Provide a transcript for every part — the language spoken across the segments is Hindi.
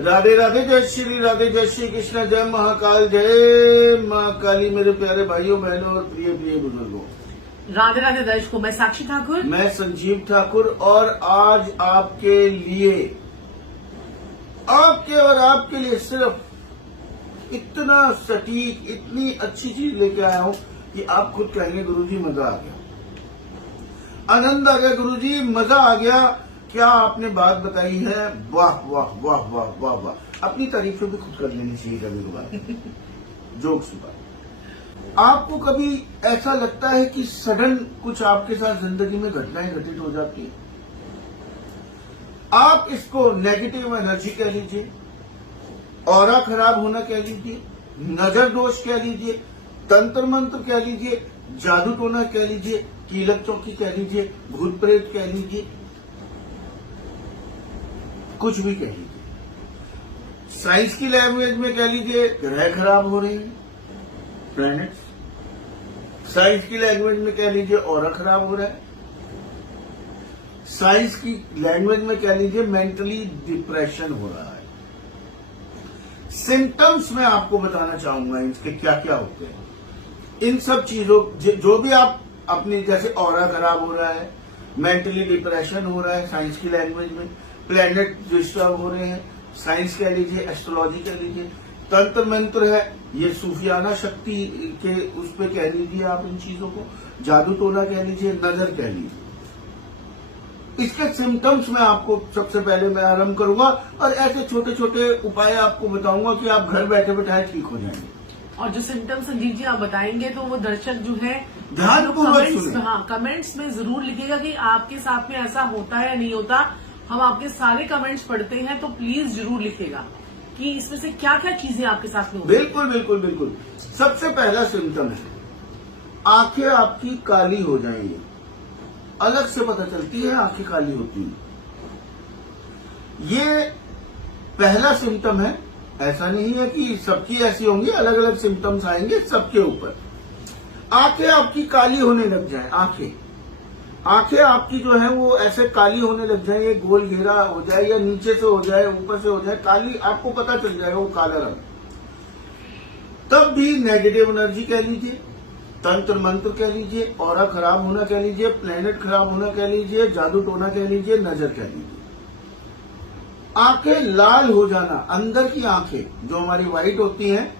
राधे राधे, जय श्री राधे, जय श्री कृष्ण, जय महाकाल, जय माँ काली। मेरे प्यारे भाइयों बहनों और प्रिय प्रिय बुजुर्गों, राधे राधे दर्शकों। मैं साक्षी ठाकुर, मैं संजीव ठाकुर और आज आपके लिए, आपके और आपके लिए सिर्फ इतना सटीक, इतनी अच्छी चीज लेके आया हूं कि आप खुद कहेंगे गुरुजी मजा आ गया, आनंद आ गया गुरुजी, मजा आ गया। क्या आपने बात बताई है, वाह वाह वाह वाह वाह वाह। अपनी तारीफें भी खुद कर लेनी चाहिए कभी कभार, जोक्स की बात। आपको कभी ऐसा लगता है कि सडन कुछ आपके साथ जिंदगी में घटनाएं घटित हो जाती है? आप इसको नेगेटिव एनर्जी कह लीजिए, ऑरा खराब होना कह लीजिए, नजर दोष कह लीजिए, तंत्र मंत्र कह लीजिए, जादू टोना कह लीजिए, कीलक चौकी कह लीजिए, भूत प्रेत कह लीजिए, कुछ भी कह लीजिए। साइंस की लैंग्वेज में कह लीजिए ग्रह खराब हो रहे हैं, प्लैनेट्स। साइंस की लैंग्वेज में कह लीजिए ऑरा खराब हो रहा है। साइंस की लैंग्वेज में कह लीजिए मेंटली डिप्रेशन हो रहा है। सिम्टम्स मैं आपको बताना चाहूंगा इसके क्या क्या होते हैं। इन सब चीजों जो भी आप अपनी, जैसे ऑरा खराब हो रहा है, मेंटली डिप्रेशन हो रहा है साइंस की लैंग्वेज में, प्लैनेट डिस्टर्ब हो रहे हैं साइंस कह लीजिए, एस्ट्रोलॉजी कह लीजिए, तंत्र मंत्र है, ये सूफियाना शक्ति के उस पे कह लीजिए आप इन चीजों को, जादू टोना कह लीजिए, नजर कह लीजिए। इसके सिम्टम्स में आपको सबसे पहले मैं आरंभ करूंगा और ऐसे छोटे छोटे उपाय आपको बताऊंगा कि आप घर बैठे बैठाए ठीक हो जाएंगे। और जो सिम्टम्स संजीव जी आप बताएंगे तो वो दर्शक जो है ध्यानपूर्वक सुने। हाँ, कमेंट्स में जरूर लिखिएगा कि आपके साथ में ऐसा होता है या नहीं होता। हम आपके सारे कमेंट्स पढ़ते हैं, तो प्लीज जरूर लिखेगा कि इसमें से क्या क्या चीजें आपके साथ में होती हैं। बिल्कुल बिल्कुल बिल्कुल। सबसे पहला सिम्टम है आंखें आपकी काली हो जाएंगी, अलग से पता चलती है आंखें काली होती हैं। ये पहला सिम्टम है। ऐसा नहीं है कि सबकी ऐसी होंगी, अलग अलग सिम्टम्स आएंगे सबके ऊपर। आंखें आपकी काली होने लग जाए, आंखें आपकी जो है वो ऐसे काली होने लग जाए, ये गोल घेरा हो जाए या नीचे से हो जाए ऊपर से हो जाए काली, आपको पता चल जाएगा वो काला रंग। तब भी नेगेटिव एनर्जी कह लीजिए, तंत्र मंत्र कह लीजिए, ऑरा खराब होना कह लीजिए, प्लेनेट खराब होना कह लीजिए, जादू टोना कह लीजिए, नजर कह लीजिए। आंखें लाल हो जाना, अंदर की आंखें जो हमारी व्हाइट होती हैं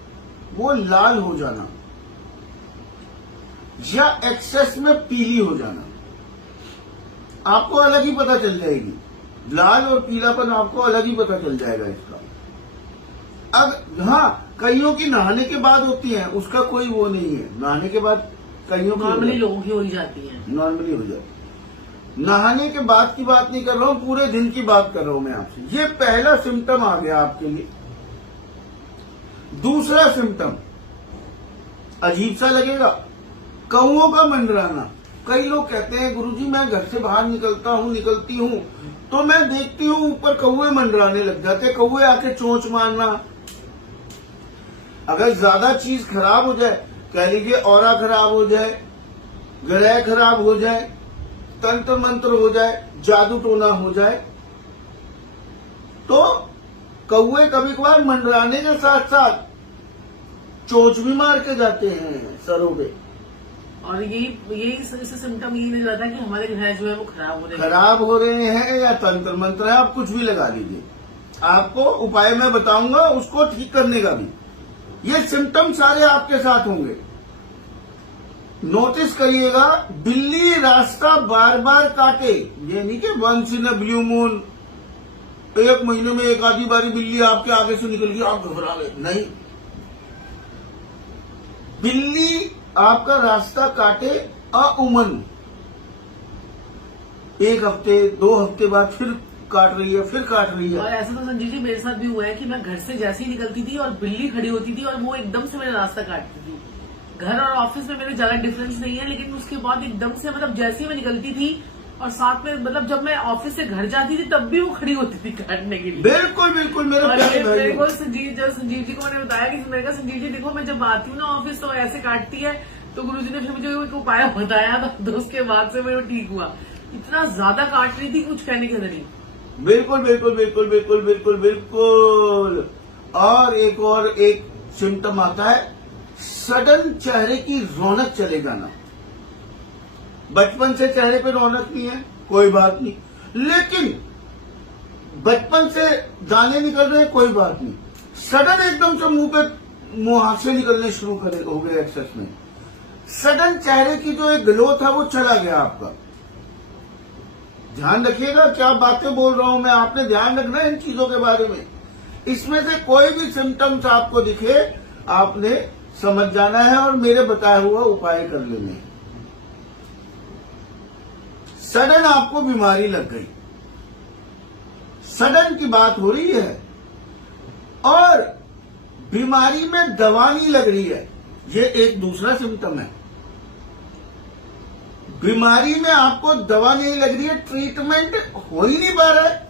वो लाल हो जाना या एक्सेस में पीली हो जाना, आपको अलग ही पता चल जाएगी। लाल और पीलापन आपको अलग ही पता चल जाएगा इसका। अब हाँ, कईयों की नहाने के बाद होती है, उसका कोई वो नहीं है। नहाने के बाद कईयों की नॉर्मली लोगों की हो ही जाती है, नॉर्मली हो जाती है। नहाने के बाद की बात नहीं कर रहा हूं, पूरे दिन की बात कर रहा हूं मैं आपसे। ये पहला सिम्टम आ गया आपके लिए। दूसरा सिम्टम अजीब सा लगेगा, कौओं का मंडराना। कई लोग कहते हैं गुरुजी मैं घर से बाहर निकलती हूं तो मैं देखती हूं ऊपर कौए मंडराने लग जाते, कौए आके चोंच मारना। अगर ज्यादा चीज खराब हो जाए, कह लीजिए ऑरा खराब हो जाए, ग्रह खराब हो जाए, तंत्र मंत्र हो जाए, जादू टोना हो जाए, तो कौए कभी कभार मंडराने के साथ साथ चोंच भी मार के जाते हैं सरों पे। और यही सिम्टम यही नहीं रहता कि हमारे ग्रह जो है वो खराब हो रहे हैं या तंत्र मंत्र है, आप कुछ भी लगा लीजिए। आपको उपाय मैं बताऊंगा उसको ठीक करने का भी। ये सिम्टम सारे आपके साथ होंगे। नोटिस करिएगा, बिल्ली रास्ता बार बार काटे, ये नहीं कि once in a blue moon, एक महीने में एक आधी बारी बिल्ली आपके आगे से निकल गई, आप घबरा गए, नहीं। बिल्ली आपका रास्ता काटे अउमन, एक हफ्ते 2 हफ्ते बाद फिर काट रही है, फिर काट रही है। और ऐसा तो संजीव जी मेरे साथ भी हुआ है कि मैं घर से जैसे ही निकलती थी और बिल्ली खड़ी होती थी और वो एकदम से मेरा रास्ता काटती थी। घर और ऑफिस में मेरे ज्यादा डिफरेंस नहीं है, लेकिन उसके बाद एकदम से, मतलब जैसे ही मैं निकलती थी और साथ में, मतलब जब मैं ऑफिस से घर जाती थी तब भी वो खड़ी होती थी काटने के लिए। बिल्कुल बिल्कुल। मेरे को संजीव जी को मैंने बताया कि मैंने कहा संजीव जी देखो मैं जब आती हूँ ना ऑफिस तो ऐसे काटती है, तो गुरुजी ने फिर मुझे एक उपाय बताया था, तो उसके बाद से मेरा ठीक हुआ। इतना ज्यादा काट रही थी कुछ कहने के नहीं। बिल्कुल बिल्कुल बिल्कुल बिल्कुल बिल्कुल बिल्कुल। और एक सिम्टम आता है, सडन चेहरे की रौनक चले जाना। बचपन से चेहरे पे रौनक नहीं है, कोई बात नहीं, लेकिन बचपन से दाने निकल रहे हैं, कोई बात नहीं, सडन एकदम से मुंह पे मुहासे निकलने शुरू हो गए एक्सेस में, सडन चेहरे की जो एक ग्लो था वो चला गया आपका। ध्यान रखिएगा क्या बातें बोल रहा हूं मैं, आपने ध्यान रखना है इन चीजों के बारे में। इसमें से कोई भी सिम्टम्स आपको दिखे, आपने समझ जाना है और मेरे बताए हुआ उपाय कर लेने हैं। सडन आपको बीमारी लग गई, सडन की बात हो रही है, और बीमारी में दवा नहीं लग रही है, ये एक दूसरा सिम्टम है। बीमारी में आपको दवा नहीं लग रही है, ट्रीटमेंट हो ही नहीं पा रहा है।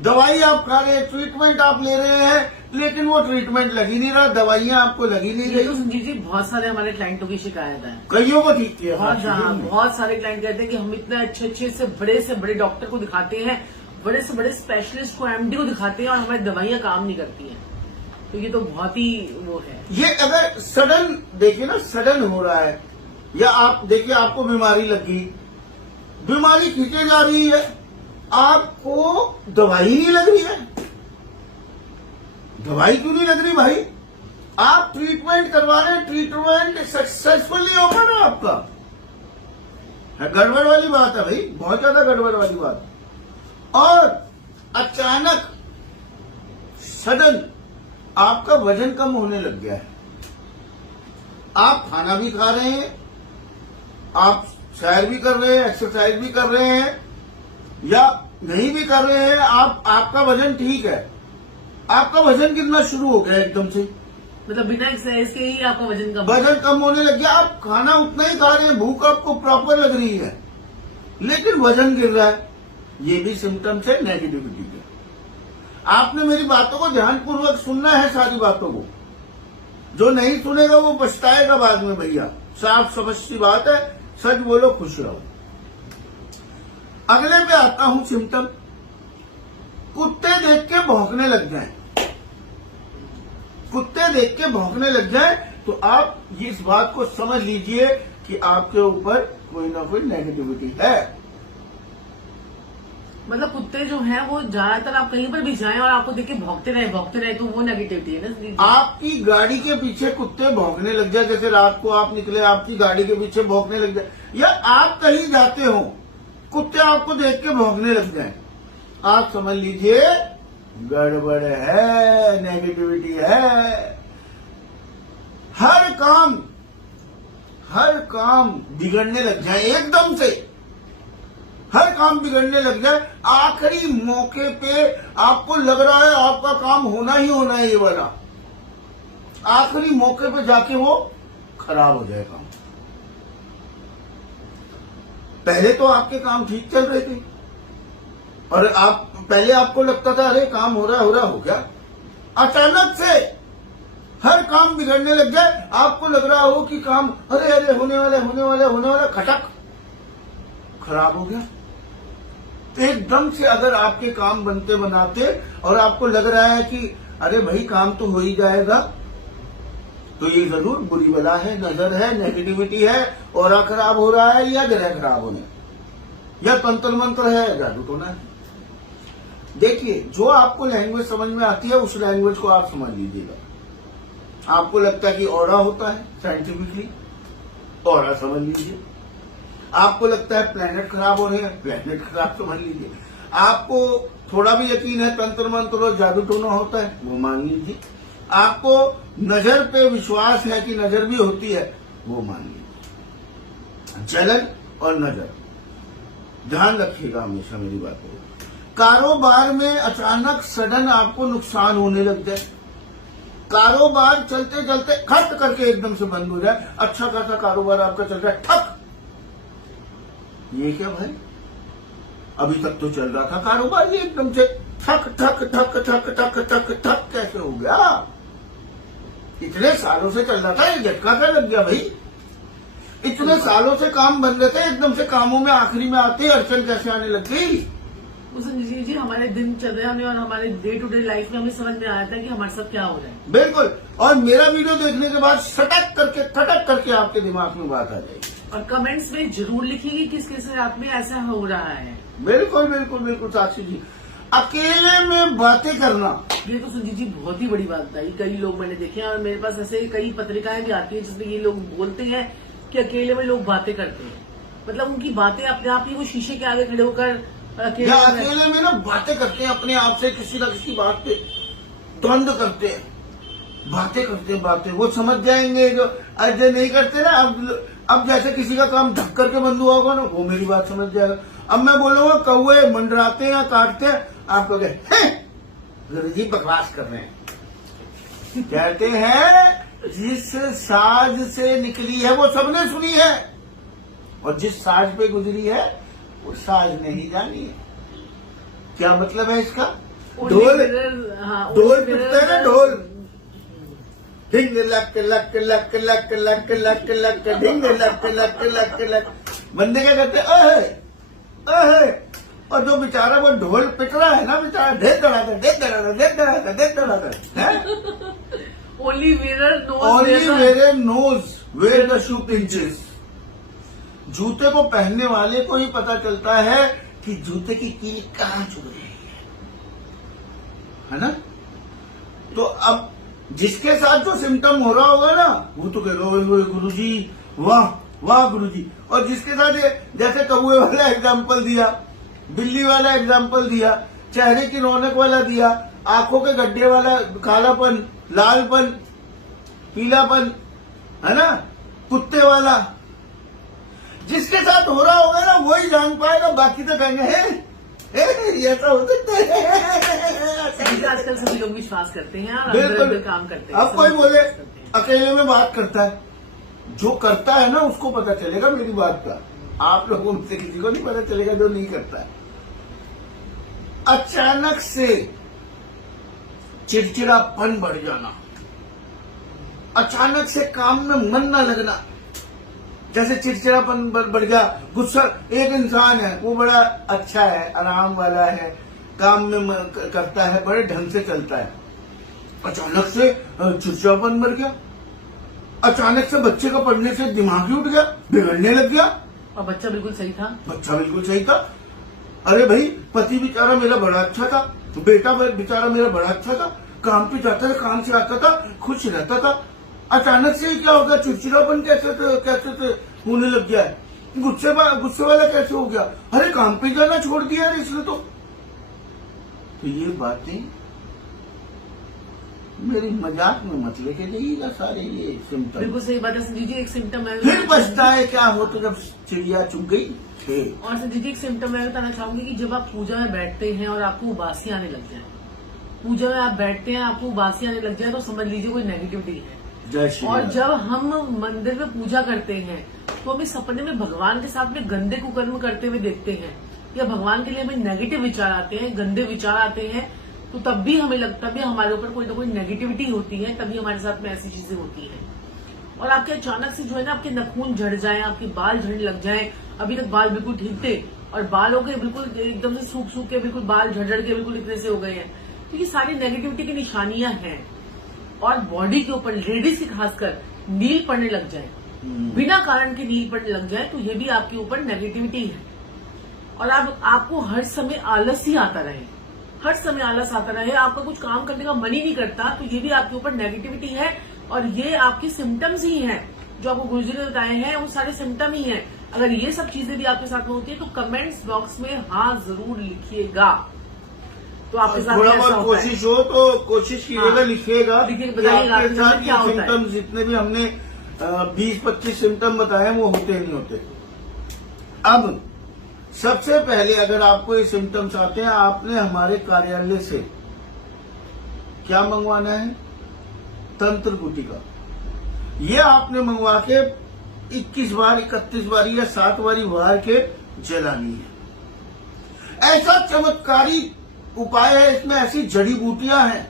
दवाई आप खा रहे हैं, ट्रीटमेंट आप ले रहे हैं, लेकिन वो ट्रीटमेंट लग ही नहीं रहा, दवाइयां आपको लगी नहीं ये तो रही। संजीव जी बहुत सारे हमारे क्लाइंटों की शिकायत है। कईयों को ठीक किया, बहुत सारे क्लाइंट कहते हैं कि हम इतने अच्छे से बड़े डॉक्टर को दिखाते हैं, बड़े से बड़े स्पेशलिस्ट को, एमडी को दिखाते हैं, और हमारी दवाइयां काम नहीं करती हैं। तो ये तो बहुत ही वो है। ये अगर सडन देखिए ना, सडन हो रहा है, या आप देखिए आपको बीमारी लगी, बीमारी खींचे जा रही है, आपको दवाई नहीं लग रही है। दवाई क्यों नहीं लग रही भाई? आप ट्रीटमेंट करवा रहे हैं, ट्रीटमेंट सक्सेसफुल नहीं हो पा रहा आपका, गड़बड़ वाली बात है भाई, बहुत ज्यादा गड़बड़ वाली बात। और अचानक सडन आपका वजन कम होने लग गया है। आप खाना भी खा रहे हैं, आप सैर भी कर रहे हैं, एक्सरसाइज भी कर रहे हैं, या नहीं भी कर रहे हैं, आपका वजन ठीक है, आपका वजन कितना शुरू हो गया एकदम से, मतलब बिना एक्सरसाइज के ही आपका वजन कम होने लग गया। आप खाना उतना ही खा रहे हैं, भूख आपको प्रॉपर लग रही है, लेकिन वजन गिर रहा है। ये भी सिम्टम्स है नेगेटिविटी के। आपने मेरी बातों को ध्यानपूर्वक सुनना है, सारी बातों को। जो नहीं सुनेगा वो पछताएगा बाद में भैया, साफ समझ सी बात है। सच बोलो, खुश रहो। अगले पे आता हूं सिम्टम, कुत्ते देख के भौंकने लग जाए। कुत्ते देख के भौंकने लग जाए तो आप इस बात को समझ लीजिए कि आपके ऊपर कोई ना कोई नेगेटिविटी है। मतलब कुत्ते जो हैं वो ज्यादातर आप कहीं पर भी जाएं और आपको देख के भौंकते रहे तो वो नेगेटिविटी है ना। आपकी गाड़ी के पीछे कुत्ते भौंकने लग जाए, जैसे रात को आप निकले, आपकी गाड़ी के पीछे भौंकने लग जाए, या आप कहीं जाते हो, कुत्ते आपको देख के भौंकने लग जाए, आप समझ लीजिए गड़बड़ है, नेगेटिविटी है। हर काम बिगड़ने लग जाए, एकदम से हर काम बिगड़ने लग जाए, आखिरी मौके पे आपको लग रहा है आपका काम होना ही होना है, ये वाला आखिरी मौके पे जाके वो खराब हो जाए काम। पहले तो आपके काम ठीक चल रहे थे, और पहले आपको लगता था अरे काम हो रहा हो गया, अचानक से हर काम बिगड़ने लग जाए, आपको लग रहा हो कि काम अरे होने वाला खटक खराब हो गया। तो एकदम से अगर आपके काम बनते बनाते और आपको लग रहा है कि अरे भाई काम तो हो ही जाएगा, तो ये जरूर बुरी बला है, नजर है, नेगेटिविटी है, ऑरा खराब हो रहा है, या ग्रह खराब होने, या तंत्र मंत्र है, जादू टोना है। देखिए, जो आपको लैंग्वेज समझ में आती है उस लैंग्वेज को आप समझ लीजिएगा। आपको लगता है कि ऑरा होता है, साइंटिफिकली ऑरा समझ लीजिए। आपको लगता है प्लेनेट खराब हो रहे हैं, प्लेनेट खराब समझ लीजिए। आपको थोड़ा भी यकीन है तंत्र मंत्र और जादू टोना होता है, वो मान लीजिए। आपको नजर पे विश्वास है कि नजर भी होती है, वो मान लीजिए। जलन और नजर, ध्यान रखिएगा हमेशा मेरी बातों को। कारोबार में अचानक सडन आपको नुकसान होने लग जाए, कारोबार चलते चलते खट करके एकदम से बंद हो जाए, अच्छा खासा कारोबार आपका चल रहा है, ठक। ये क्या भाई, अभी तक तो चल रहा था कारोबार, ये एकदम से ठक ठक ठक ठक ठक ठक ठक कैसे हो गया? इतने सालों से चल रहा था, ये झटका क्या लग गया भाई? इतने सालों से काम बन रहे थे, एकदम से कामों में आखिरी में आते अड़चन कैसे आने लग गई? जी हमारे दिनचर्या में और हमारे डे टू डे लाइफ में हमें समझ में आया था कि हमारे साथ क्या हो रहा है। बिल्कुल। और मेरा वीडियो देखने के बाद सटक करके आपके दिमाग में बात आ जाएगी। और कमेंट्स में जरूर लिखिए कि किस किस रात में ऐसा हो रहा है। बिल्कुल बिल्कुल बिल्कुल साक्षी जी, अकेले में बातें करना, ये तो संजीव जी बहुत ही बड़ी बात बताई। कई लोग मैंने देखे हैं और मेरे पास ऐसे कई पत्रिकाएं भी आती हैं जिसमें ये लोग बोलते हैं कि अकेले में लोग बातें करते हैं, मतलब उनकी बातें अपने आप ही वो शीशे के आगे खड़े होकर अकेले में ना बातें करते हैं अपने आप से, किसी न किसी बात पे द्वंद करते हैं, बातें करते हैं बातें। वो समझ जाएंगे जो ऐसे नहीं करते ना। अब जैसे किसी का काम ढक करके बंद हुआ होगा ना, वो मेरी बात समझ जाएगा। अब मैं बोलूंगा कौवे मंडराते हैं या काटते हैं, आप कहोगे गुरु जी बकवास कर रहे हैं। कहते हैं जिस साज से निकली है वो सबने सुनी है, और जिस साज पे गुजरी है वो साज नहीं जानी है। क्या मतलब है इसका? ढोल पिटते हैं ना, ढोल Dhing luck luck luck luck luck luck luck Dhing luck luck luck luck. बंदे क्या कहते हैं? अहे। और जो बेचारा वो ढोल पिट रहा है ना, बेचारा ढेर धड़ाका ढेर धड़ाका ढेर धड़ाका ढेर धड़ाका है। Only wearer knows where the shoe pinches. जूते को पहनने वाले को ही पता चलता है कि जूते की कील कहाँ चुभ रही है ना। तो अब जिसके साथ जो सिम्टम हो रहा होगा ना, वो तो कह रहा होगा गुरु जी वाह वाह गुरु जी। और जिसके साथ जैसे कौवे वाला एग्जाम्पल दिया, बिल्ली वाला एग्जाम्पल दिया, चेहरे की रौनक वाला दिया, आंखों के गड्ढे वाला, कालापन, लालपन, पीलापन, है ना, कुत्ते वाला, जिसके साथ हो रहा होगा ना वही जान पाएगा। बाकी तो कहेंगे ऐसा हो सकता है। आजकल सभी लोग विश्वास करते हैं और बिल्कुल काम करते हैं। अब कोई बोले अकेले में बात करता है, जो करता है ना उसको पता चलेगा मेरी बात का। आप लोगों में से किसी को नहीं पता चलेगा जो नहीं करता है। अचानक से चिड़चिड़ापन बढ़ जाना, अचानक से काम में मन न लगना, जैसे चिड़चिड़ापन बढ़ गया, गुस्सा। एक इंसान है वो बड़ा अच्छा है, आराम वाला है, काम में करता है, बड़े ढंग से चलता है, अचानक से चिड़चिड़ापन बढ़ गया। अचानक से बच्चे का पढ़ने से दिमाग ही उठ गया, बिगड़ने लग गया। और बच्चा बिल्कुल सही था, बच्चा बिल्कुल सही था। अरे भाई पति बेचारा मेरा बड़ा अच्छा था, बेटा बेचारा मेरा बड़ा अच्छा था, काम पे जाता था, काम से आता था, खुश रहता था। अचानक से क्या हो गया? चिड़चिड़ापन कैसे होने लग गया है, गुस्से वाला कैसे हो गया? अरे काम पे जाना छोड़ दिया यार इसने तो ये बातें मेरी मजाक में मत लेके जाइएगा सारे ये सिम्टम। बिल्कुल सही बात है संजीव जी। एक सिम्टम है, फिर बचता है क्या हो तो जब चिड़िया चुग गई। और संजीव जी एक सिम्टम मैं बताना चाहूंगी कि जब आप पूजा में बैठते हैं और आपको उबासी आने लग जाए, पूजा में आप बैठते हैं आपको उबासी आने लग जाए, तो समझ लीजिए कोई नेगेटिविटी है। और जब हम मंदिर में पूजा करते हैं तो हमें सपने में भगवान के साथ में गंदे कुकर्म करते हुए देखते हैं, या भगवान के लिए हमें नेगेटिव विचार आते हैं, गंदे विचार आते हैं, तो तब भी हमें लगता भी हमारे ऊपर कोई ना कोई नेगेटिविटी होती है, तभी हमारे साथ में ऐसी चीजें होती हैं। और आपके अचानक से जो है ना आपके नाखून झड़ जाए, आपके बाल झड़ने लग जाए। अभी तक बाल बिल्कुल ठीक थे और बालों के बिल्कुल एकदम से सूख के बिल्कुल बाल झड़ के बिल्कुल इतने से हो गए हैं, तो ये सारी नेगेटिविटी की निशानियां हैं। और बॉडी के ऊपर लेडीज की खासकर नील पड़ने लग जाए, बिना कारण के नील पड़ने लग जाए, तो ये भी आपके ऊपर नेगेटिविटी है। और अब आपको हर समय आलस ही आता रहे, हर समय आलस आता रहे, आपका कुछ काम करने का मन ही नहीं करता, तो ये भी आपके ऊपर नेगेटिविटी है। और ये आपकी सिम्टम्स ही हैं जो आपको गुरुजी ने बताए हैं, वो सारे सिम्टम ही हैं। अगर ये सब चीजें भी आपके साथ में होती है तो कमेंट्स बॉक्स में हाँ जरूर लिखिएगा। तो आपके साथ थोड़ा बहुत कोशिश हो तो कोशिश कीजिएगा, लिखिएगा। आपके साथ ये सिम्टम्स जितने भी हमने 20-25 सिम्टम बताए वो होते नहीं होते। अब सबसे पहले अगर आपको ये सिम्टम्स आते हैं, आपने हमारे कार्यालय से क्या मंगवाना है? तंत्र गुटिका। ये आपने मंगवा के 21 बार 31 बारी या 7 बारी वार के जलानी है। ऐसा चमत्कारी उपाय है, इसमें ऐसी जड़ी बूटियां हैं,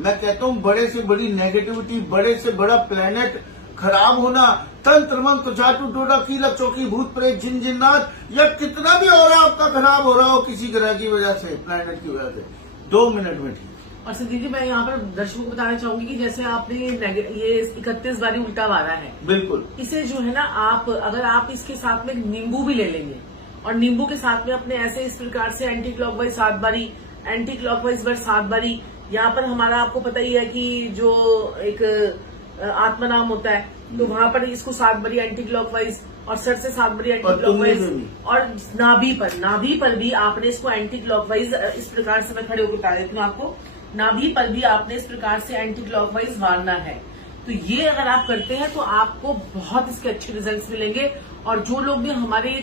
मैं कहता हूं बड़े से बड़ी नेगेटिविटी, बड़े से बड़ा प्लेनेट खराब होना, तंत्र मंत्र जादू टोना कीलक चौकी भूत प्रेत जिन जिन्नात या कितना भी और आपका खराब हो रहा हो किसी ग्रह की वजह से, प्लैनेट की वजह से, 2 मिनट में ठीक। और संदीप जी मैं यहाँ पर दर्शकों को बताना चाहूंगी कि जैसे आपने ये 31 बारी उल्टा मारा है, बिल्कुल इसे जो है ना आप अगर आप इसके साथ में नींबू भी ले लेंगे और नींबू के साथ में अपने ऐसे इस प्रकार से एंटी क्लॉकवाइज 7 बारी, एंटी क्लॉकवाइज 7 बारी, यहाँ पर हमारा आपको पता ही है कि जो एक आत्मनाम होता है तो वहां पर इसको 7 बारी एंटी क्लॉकवाइज और सर से 7 बारी एंटी क्लॉकवाइज और नाभि पर भी आपने इसको एंटी क्लॉकवाइज इस प्रकार से, मैं खड़े होकर बता देती हूँ आपको, नाभि पर भी आपने इस प्रकार से एंटी क्लॉकवाइज मारना है। तो ये अगर आप करते हैं तो आपको बहुत इसके अच्छे रिजल्ट्स मिलेंगे। और जो लोग भी हमारे ये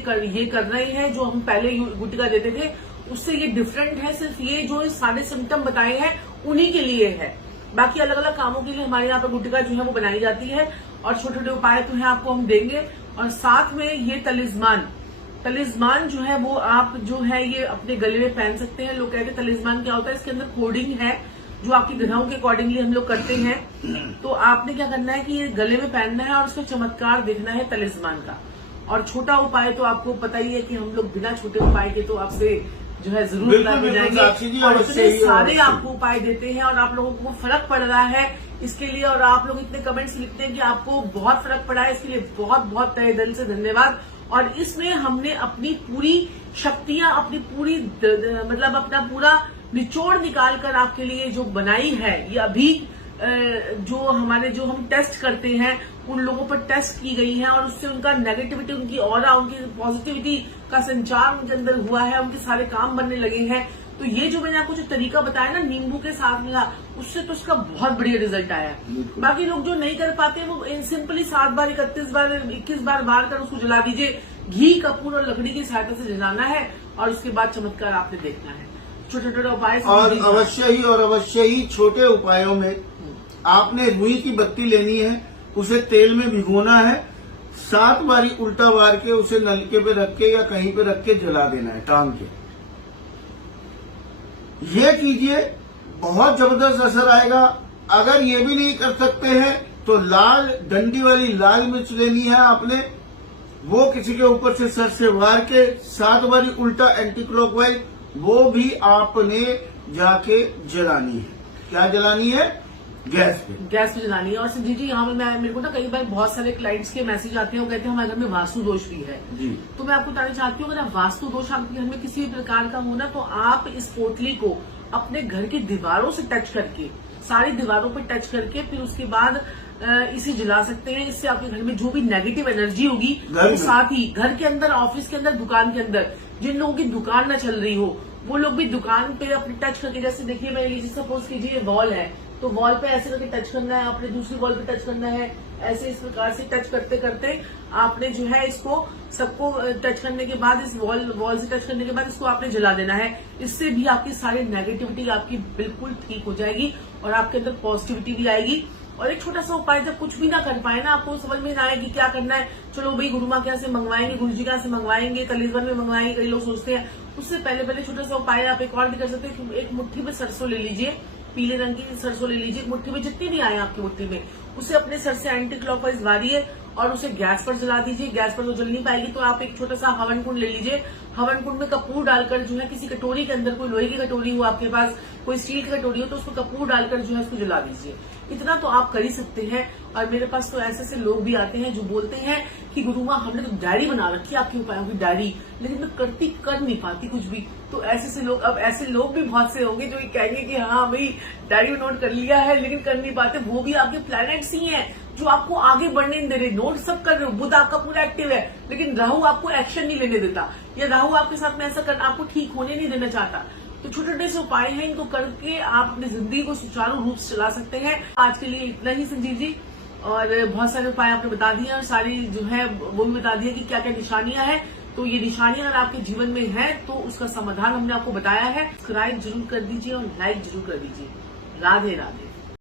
कर रहे हैं, जो हम पहले गुटिका देते थे उससे ये डिफरेंट है, सिर्फ ये जो सारे सिम्टम बताए हैं उन्हीं के लिए है, बाकी अलग अलग कामों के लिए हमारे यहाँ पर गुटिका जो है वो बनाई जाती है और छोटे छोटे उपाय तो है आपको हम देंगे। और साथ में ये तलिस्मान जो है वो आप जो है ये अपने गले में पहन सकते हैं। लोग कहते हैं तलिस्मान क्या होता है, इसके अंदर कोडिंग है जो आपकी ग्रहों के अकॉर्डिंगली हम लोग करते हैं। तो आपने क्या करना है कि ये गले में पहनना है और उसका चमत्कार देखना है तलिस्मान का। और छोटा उपाय तो आपको पता ही है कि हम लोग बिना छोटे उपाय के तो आपसे जो है जरूर लाभ जाएंगे और इतने सारे आपको उपाय देते हैं और आप लोगों को फर्क पड़ रहा है इसके लिए, और आप लोग इतने कमेंट्स लिखते हैं कि आपको बहुत फर्क पड़ा है, इसके लिए बहुत बहुत तहे दिल से धन्यवाद। और इसमें हमने अपनी पूरी शक्तियां, अपनी पूरी मतलब अपना पूरा निचोड़ निकाल कर आपके लिए जो बनाई है, ये अभी जो हम टेस्ट करते हैं उन लोगों पर टेस्ट की गई है और उससे उनका नेगेटिविटी, उनकी ऑरा, उनकी पॉजिटिविटी का संचार उनके अंदर हुआ है, उनके सारे काम बनने लगे हैं। तो ये जो मैंने आपको जो तरीका बताया ना नींबू के साथ मिला, उससे तो उसका बहुत बढ़िया रिजल्ट आया है। बाकी लोग जो नहीं कर पाते वो सिंपली 7 बार 31 बार 21 बार बार कर उसको जला दीजिए। घी, कपूर और लकड़ी की सहायता से जलाना है और उसके बाद चमत्कार आपने देखना है। छोटे छोटे उपाय और अवश्य ही छोटे उपायों में आपने रुई की बत्ती लेनी है, उसे तेल में भिगोना है, 7 बारी उल्टा मार के उसे नलके पे रख के या कहीं पे रख के जला देना है टांग के। ये कीजिए, बहुत जबरदस्त असर आएगा। अगर ये भी नहीं कर सकते हैं तो लाल डंडी वाली लाल मिर्च लेनी है आपने, वो किसी के ऊपर से सर से वार के 7 बारी उल्टा एंटी क्लॉकवाइज वो भी आपने जाके जलानी है। क्या जलानी है? गैस पे जलानी है। और संजीव जी यहाँ पे मेरे को ना कई बार बहुत सारे क्लाइंट्स के मैसेज आते हैं, वो कहते हैं हमारे घर में वास्तु दोष भी है जी। तो मैं आपको बताना चाहती हूँ, अगर वास्तु दोष आपके घर में किसी भी प्रकार का हो ना, तो आप इस पोटली को अपने घर की दीवारों से टच करके, सारी दीवारों पर टच करके फिर उसके बाद इसे जला सकते हैं। इससे आपके घर में जो भी नेगेटिव एनर्जी होगी वो साथ ही घर के अंदर, ऑफिस के अंदर, दुकान के अंदर, जिन लोगों की दुकान न चल रही हो वो लोग भी दुकान पे अपने टच करके, जैसे देखिए मैं ये सपोज कीजिए ये वॉल है तो वॉल पे ऐसे करके टच करना है, अपने दूसरी वॉल पे टच करना है, ऐसे इस प्रकार से टच करते करते आपने जो है इसको सबको टच करने के बाद, इस वॉल से टच करने के बाद इसको आपने जला देना है। इससे भी आपकी सारी नेगेटिविटी आपकी बिल्कुल ठीक हो जाएगी और आपके अंदर पॉजिटिविटी भी आएगी। और एक छोटा सा उपाय, जब कुछ भी ना कर पाए ना, आपको समझ में ना आए कि क्या करना है, चलो भाई गुरु माँ क्या से मंगवाएंगे, गुरु जी क्या से मंगवाएंगे, तलीजवन में मंगवाएंगे, कई लोग सोचते हैं। उससे पहले छोटा सा उपाय आप एक और भी कर सकते हैं। एक मुट्ठी में सरसों ले लीजिए, पीले रंग की सरसों ले लीजिए, मुट्ठी में जितनी भी आए आपकी मुट्ठी में, उसे अपने सर से एंटी क्लॉकवाइज मारिए और उसे गैस पर जला दीजिए। गैस पर वो जल नहीं पाएगी तो आप एक छोटा सा हवन कुंड ले लीजिए, हवन कुंड में कपूर डालकर जो है किसी कटोरी के अंदर, कोई लोहे की कटोरी हो आपके पास, कोई स्टील की कटोरी हो, तो उसको कपूर डालकर जो है उसको जला दीजिए। इतना तो आप कर ही सकते हैं। और मेरे पास तो ऐसे लोग भी आते हैं जो बोलते हैं कि गुरु माँ हमने तो डायरी बना रखी है आपके उपायों की डायरी, लेकिन मैं कर नहीं पाती कुछ भी। तो ऐसे लोग, अब ऐसे लोग भी बहुत से होंगे जो ये कहेंगे कि हाँ भाई डायरी में नोट कर लिया है लेकिन कर नहीं पाते। वो भी आपके प्लैनेट्स ही हैं जो आपको आगे बढ़ने नहीं दे रहे। नोट सब कर रहे हो, बुध आपका पूरा एक्टिव है लेकिन राहु आपको एक्शन नहीं लेने देता, या राहु आपके साथ में ऐसा करना, आपको ठीक होने नहीं देना चाहता। तो छोटे छोटे से उपाय हैं, इनको करके आप अपनी जिंदगी को सुचारू रूप से चला सकते हैं। आज के लिए इतना ही संजीव जी, और बहुत सारे उपाय आपने बता दिए और सारी जो है वो भी बता दिया कि क्या क्या निशानियां हैं। तो ये निशानियां अगर आपके जीवन में है तो उसका समाधान हमने आपको बताया है। सब्सक्राइब जरूर कर दीजिए और लाइक जरूर कर दीजिए। राधे राधे।